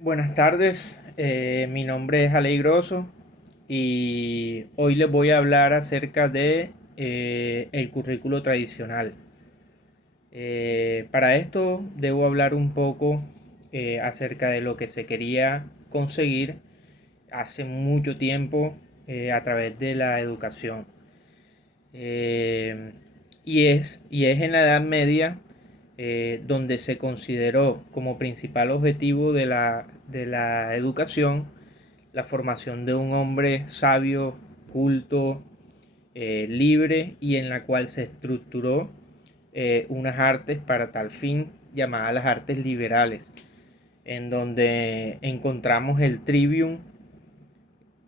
Buenas tardes, mi nombre es Ale Grosso y hoy les voy a hablar acerca de el currículo tradicional. Para esto debo hablar un poco acerca de lo que se quería conseguir hace mucho tiempo a través de la educación. Eh, y es en la Edad Media donde se consideró como principal objetivo de la educación la formación de un hombre sabio, culto, libre y en la cual se estructuró unas artes para tal fin llamadas las artes liberales, en donde encontramos el trivium,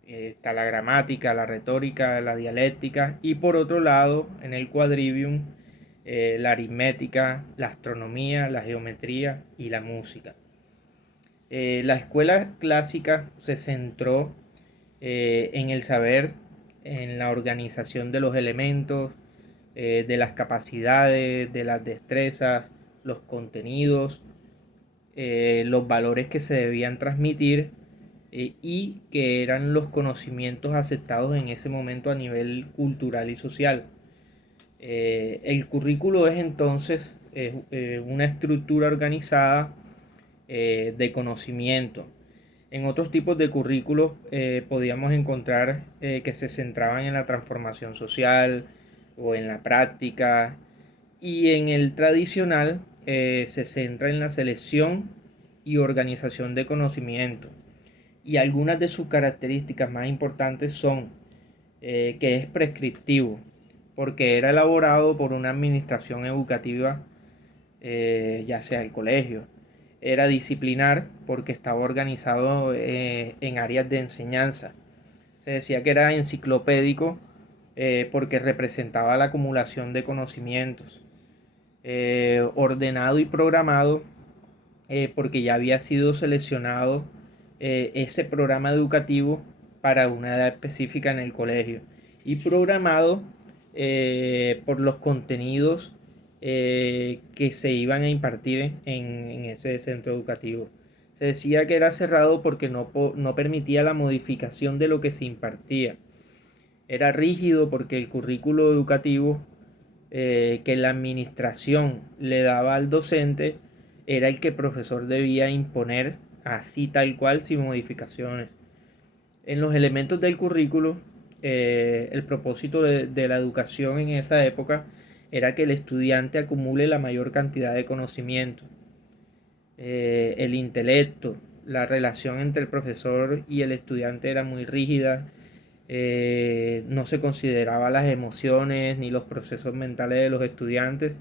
está la gramática, la retórica, la dialéctica y por otro lado en el quadrivium la aritmética, la astronomía, la geometría y la música. La escuela clásica se centró en el saber, en la organización de los elementos, de las capacidades, de las destrezas, los contenidos, los valores que se debían transmitir y que eran los conocimientos aceptados en ese momento a nivel cultural y social. El currículo es entonces una estructura organizada de conocimiento. En otros tipos de currículos podíamos encontrar que se centraban en la transformación social o en la práctica, y en el tradicional se centra en la selección y organización de conocimiento. Y algunas de sus características más importantes son que es prescriptivo, porque era elaborado por una administración educativa, ya sea el colegio. Era disciplinar, porque estaba organizado en áreas de enseñanza. Se decía que era enciclopédico, porque representaba la acumulación de conocimientos. Ordenado y programado, porque ya había sido seleccionado ese programa educativo para una edad específica en el colegio y programado por los contenidos que se iban a impartir en ese centro educativo. Se decía que era cerrado porque no permitía la modificación de lo que se impartía. Era rígido porque el currículo educativo que la administración le daba al docente era el que el profesor debía imponer así tal cual, sin modificaciones. En los elementos del currículo, el propósito de la educación en esa época era que el estudiante acumule la mayor cantidad de conocimiento. El intelecto, la relación entre el profesor y el estudiante era muy rígida. No se consideraba las emociones ni los procesos mentales de los estudiantes.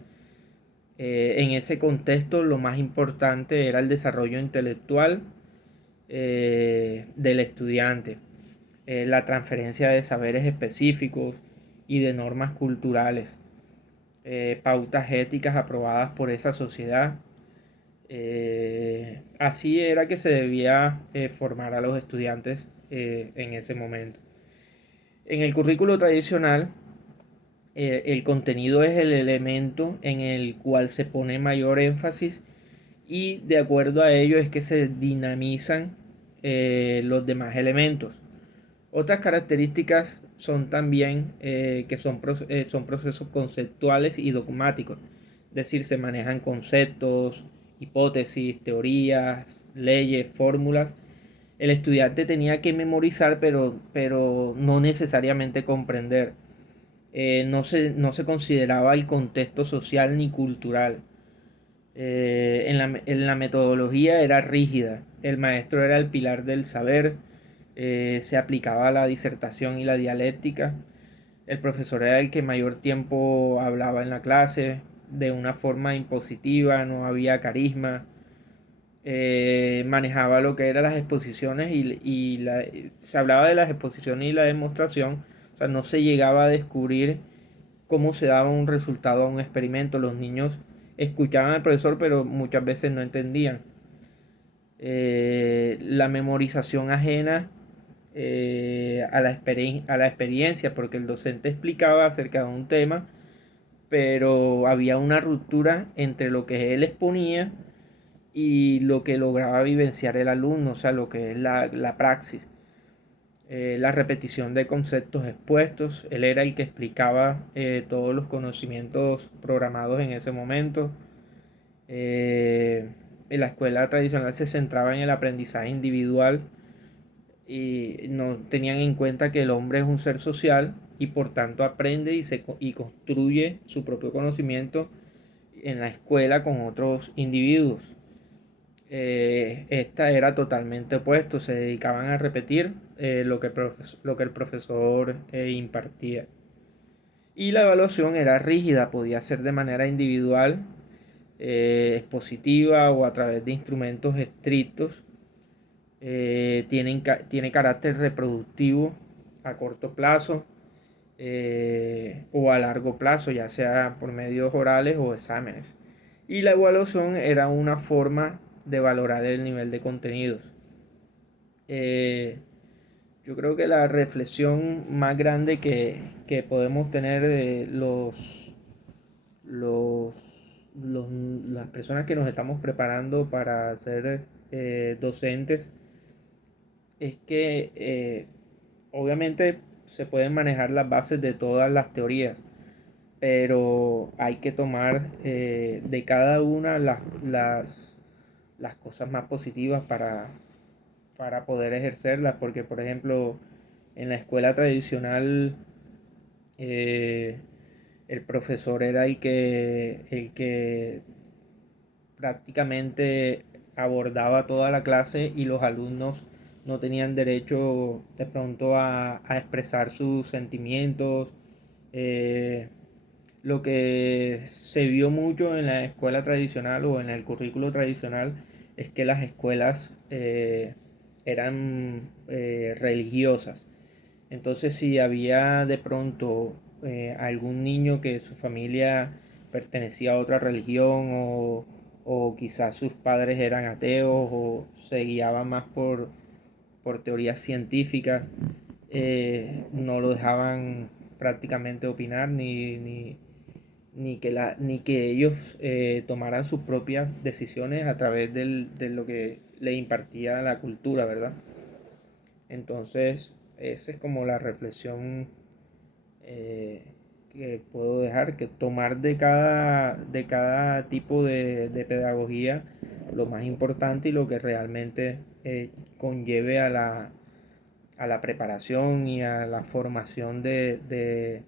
En ese contexto lo más importante era el desarrollo intelectual del estudiante, la transferencia de saberes específicos y de normas culturales, pautas éticas aprobadas por esa sociedad. Así era que se debía formar a los estudiantes en ese momento. En el currículo tradicional, el contenido es el elemento en el cual se pone mayor énfasis y de acuerdo a ello es que se dinamizan los demás elementos. Otras características son también que son procesos conceptuales y dogmáticos, es decir, se manejan conceptos, hipótesis, teorías, leyes, fórmulas. El estudiante tenía que memorizar, pero no necesariamente comprender. No se consideraba el contexto social ni cultural. En la metodología era rígida. El maestro era el pilar del saber. Se aplicaba la disertación y la dialéctica. El profesor era el que mayor tiempo hablaba en la clase de una forma impositiva, no había carisma. Manejaba lo que eran las exposiciones se hablaba de las exposiciones y la demostración. O sea, no se llegaba a descubrir cómo se daba un resultado a un experimento. Los niños escuchaban al profesor, pero muchas veces no entendían. La memorización ajena a la experiencia, porque el docente explicaba acerca de un tema, pero había una ruptura entre lo que él exponía y lo que lograba vivenciar el alumno, o sea, lo que es la praxis. La repetición de conceptos expuestos. Él era el que explicaba todos los conocimientos programados en ese momento. En la escuela tradicional se centraba en el aprendizaje individual y no tenían en cuenta que el hombre es un ser social y por tanto aprende y construye su propio conocimiento en la escuela con otros individuos. Esta era totalmente opuesto, se dedicaban a repetir lo que el profesor impartía. Y la evaluación era rígida, podía ser de manera individual, expositiva o a través de instrumentos estrictos. Tiene carácter reproductivo a corto plazo o a largo plazo, ya sea por medios orales o exámenes. Y la evaluación era una forma de valorar el nivel de contenidos. Eh, yo creo que la reflexión más grande que podemos tener de los, las personas que nos estamos preparando para ser docentes es que obviamente se pueden manejar las bases de todas las teorías, pero hay que tomar de cada una las cosas más positivas para poder ejercerlas, porque por ejemplo en la escuela tradicional eh, el profesor era el que prácticamente abordaba toda la clase y los alumnos no tenían derecho de pronto a expresar sus sentimientos. Eh, lo que se vio mucho en la escuela tradicional o en el currículo tradicional es que las escuelas eran religiosas. Entonces, si había de pronto algún niño que su familia pertenecía a otra religión o quizás sus padres eran ateos o se guiaban más por teorías científicas, no lo dejaban prácticamente opinar ni que ellos tomaran sus propias decisiones a través de lo que le impartía la cultura, ¿verdad? Entonces, esa es como la reflexión eh, que puedo dejar, que tomar de cada tipo de pedagogía lo más importante y lo que realmente conlleve a la preparación y a la formación de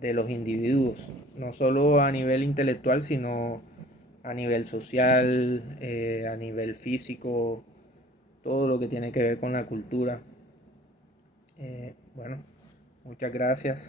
los individuos, no solo a nivel intelectual, sino a nivel social, a nivel físico, todo lo que tiene que ver con la cultura. Bueno, muchas gracias.